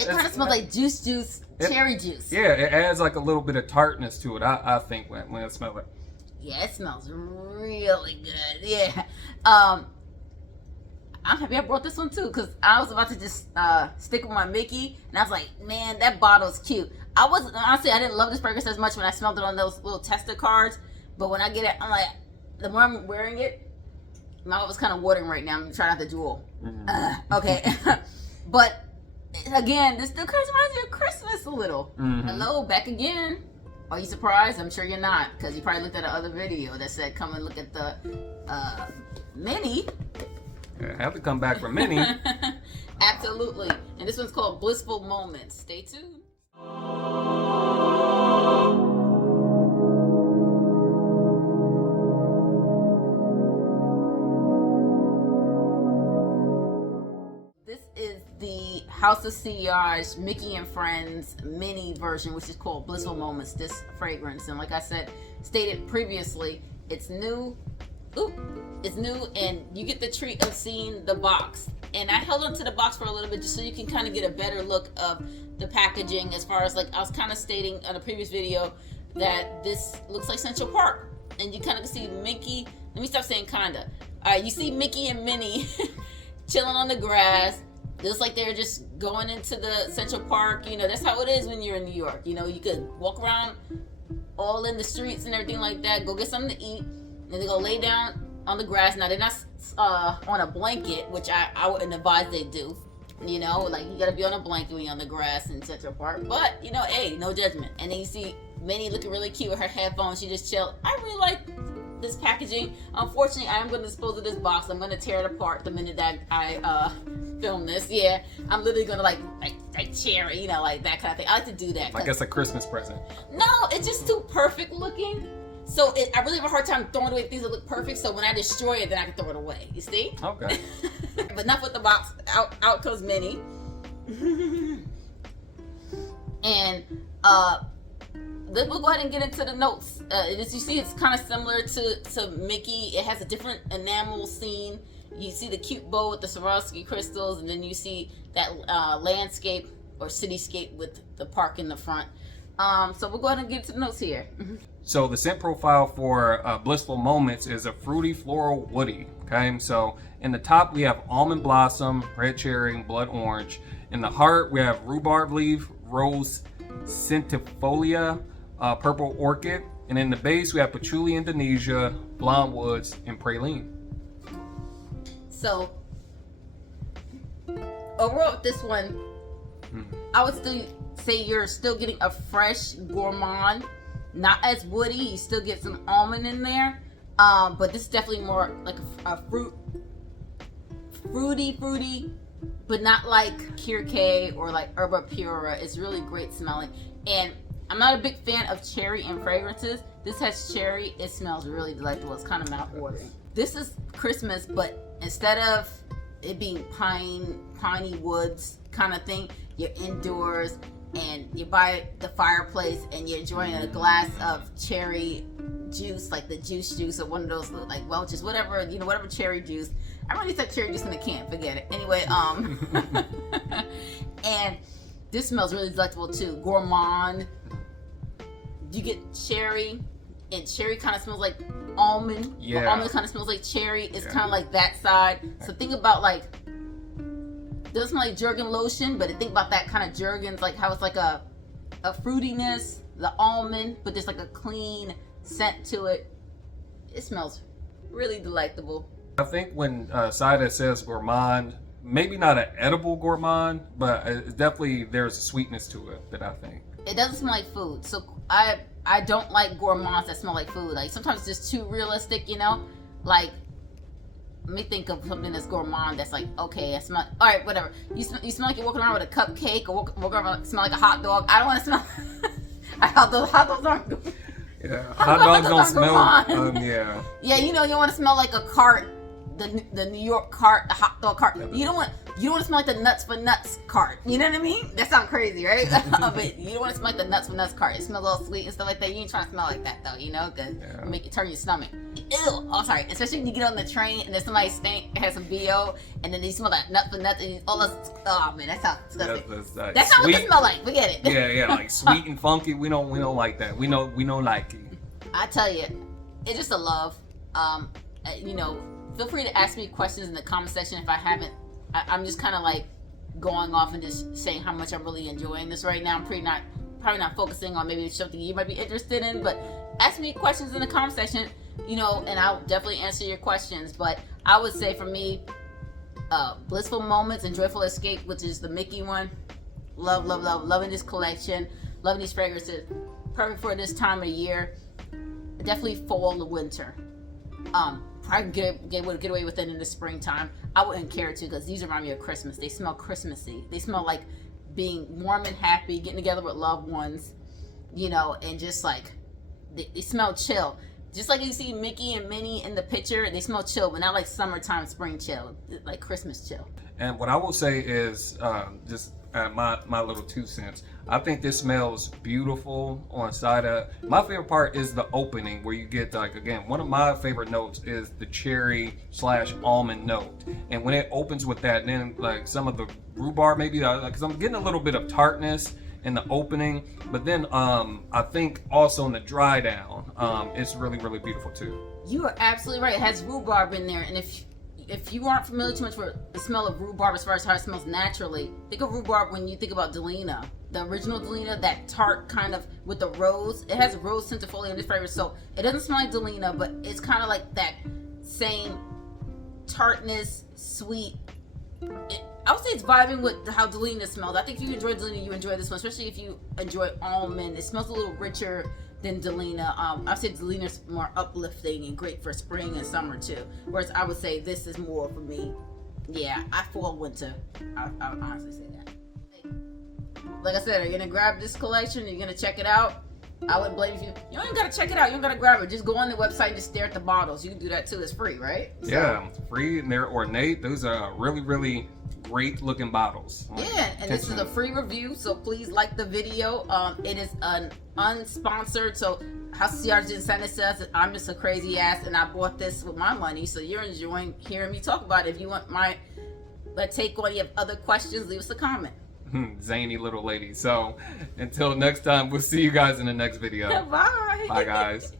It kind of smells like juice, cherry juice. Yeah, it adds like a little bit of tartness to it. I think when I smell it. Yeah, it smells really good. Yeah. I'm happy I brought this one too, because I was about to just stick with my Mickey, and I was like, man, that bottle's cute. I didn't love this fragrance as much when I smelled it on those little tester cards, but when I get it, I'm like, the more I'm wearing it, my mouth is kind of watering right now. I'm trying not to drool. Okay. But again, this still kind of reminds me of Christmas a little. Hello, back again. Are you surprised? I'm sure you're not, because you probably looked at another video that said, come and look at the mini. Yeah, I have to come back for mini. Absolutely. And this one's called Blissful Moments. Stay tuned. This is the House of Sillage Mickey and Friends mini version, which is called Blissful Moments, this fragrance. And like I said, stated previously, it's new. It's new, and you get the treat of seeing the box. And I held onto the box for a little bit just so you can kind of get a better look of the packaging, as far as, like I was kind of stating on a previous video, that this looks like Central Park. And you kind of see Mickey, let me stop saying kinda. Alright, you see Mickey and Minnie chilling on the grass. Looks like they're just going into the Central Park. You know, that's how it is when you're in New York. You know, you could walk around all in the streets and everything like that, go get something to eat, and they go lay down on the grass. Now, they're not on a blanket, which I wouldn't advise they do. You know, like, you gotta be on a blanket when you're on the grass in Central Park. But, you know, hey, no judgment. And then you see Minnie looking really cute with her headphones. She just chilled. I really like this packaging. Unfortunately, I am going to dispose of this box. I'm going to tear it apart the minute that I film this. Yeah, I'm literally going to like cherry, you know, like that kind of thing. I like to do that. Like it's a Christmas present. No, it's just too perfect looking. So I really have a hard time throwing away things that look perfect. So when I destroy it, then I can throw it away. You see? Okay. But enough with the box. Out comes Minnie. And then we'll go ahead and get into the notes. As you see, it's kind of similar to Mickey. It has a different enamel scene. You see the cute bow with the Swarovski crystals, and then you see that landscape or cityscape with the park in the front. So we'll go ahead and get to the notes here. So the scent profile for Blissful Moments is a fruity floral woody. Okay, so in the top we have almond blossom, red cherry, blood orange. In the heart we have rhubarb leaf, rose centifolia, purple orchid, and in the base we have patchouli Indonesia, blonde woods, and praline. So overall with this one, I would still say you're still getting a fresh gourmand, not as woody. You still get some almond in there, but this is definitely more like a fruity, but not like Kirke or like Herba Pura. It's really great smelling, and I'm not a big fan of cherry in fragrances. This has cherry. It smells really delightful. It's kind of mouth-watering. This is Christmas, but instead of it being piney woods kind of thing, you're indoors and you're by the fireplace and you're enjoying a glass of cherry juice, like the juice or one of those like Welch's, whatever, you know, whatever cherry juice. I really like cherry juice in a can, forget it. Anyway, and this smells really delightful too. Gourmand. You get cherry, and cherry kind of smells like almond. Yeah. Almond kind of smells like cherry. It's kind of like that side. So think about like, doesn't smell like Jergen lotion, but think about that kind of Jergens, like how it's like a fruitiness, the almond, but there's like a clean scent to it. It smells really delightful. I think when Saida says gourmand, maybe not an edible gourmand, but it's definitely there's a sweetness to it that I think. It doesn't smell like food. So I don't like gourmands that smell like food. Like sometimes it's just too realistic, you know? Like, let me think of something that's gourmand that's like, okay, I smell, all right, whatever. You smell like you're walking around with a cupcake or walking around smell like a hot dog. I don't want to smell, hot dogs aren't good. Yeah, hot dogs don't smell, yeah. Yeah, you know, you want to smell like a cart, the New York cart, the hot dog cart. You don't want to smell like the Nuts for Nuts cart. You know what I mean? That sounds crazy, right? But you don't want to smell like the Nuts for Nuts cart. It smells all sweet and stuff like that. You ain't trying to smell like that though, you know, because make it turn your stomach. ew. Oh, sorry. Especially when you get on the train and there's somebody has some BO and then you smell that nut for nothing. All this. Oh man, that sounds disgusting. That's not what it smell like. Forget it. Yeah, like sweet and funky. We don't like that. We don't like it. I tell you, it's just a love. You know, feel free to ask me questions in the comment section if I haven't. I'm just kind of like going off and just saying how much I'm really enjoying this right now. I'm probably not focusing on maybe something you might be interested in, but ask me questions in the comment section, you know, and I'll definitely answer your questions. But I would say for me, Blissful Moments and Joyful Escape, which is the Mickey one, loving this collection, loving these fragrances, perfect for this time of year. Definitely fall to winter. Probably get away with it in the springtime. I wouldn't care to, because these remind me of Christmas. They smell Christmassy. They smell like being warm and happy, getting together with loved ones, you know, and just like they smell chill. Just like you see Mickey and Minnie in the picture, they smell chill, but not like summertime, spring chill, like Christmas chill. And what I will say is, just my little 2 cents. I think this smells beautiful on side of. My favorite part is the opening, where you get like, again, one of my favorite notes is the cherry / almond note. And when it opens with that, then like some of the rhubarb maybe, because I'm getting a little bit of tartness in the opening, but then I think also in the dry down, it's really beautiful too. You are absolutely right. It has rhubarb in there, and if you aren't familiar too much with the smell of rhubarb as far as how it smells naturally, think of rhubarb when you think about Delina, the original Delina, that tart kind of with the rose. It has a rose centifolium in this fragrance, so it doesn't smell like Delina, but it's kind of like that same tartness, sweet. I would say it's vibing with how Delina smells. I think if you enjoy Delina, you enjoy this one, especially if you enjoy almond. It smells a little richer than Delina. I would say Delina's more uplifting and great for spring and summer too. Whereas I would say this is more for me. Yeah, I fall winter. I would honestly say that. Like I said, are you gonna grab this collection? Are you gonna check it out? I wouldn't blame you. You don't even gotta check it out. You don't gotta grab it. Just go on the website and just stare at the bottles. You can do that too. It's free, right? So, yeah, free, and they're ornate. Those are really great looking bottles. Yeah, and this is a free review, so please like the video. It is an unsponsored, so House of Sillage didn't send it to us. I'm just a crazy ass, and I bought this with my money, so you're enjoying hearing me talk about it. If you want my take on, you have other questions, leave us a comment. Zany little lady. So until next time, we'll see you guys in the next video. Bye. Bye, guys.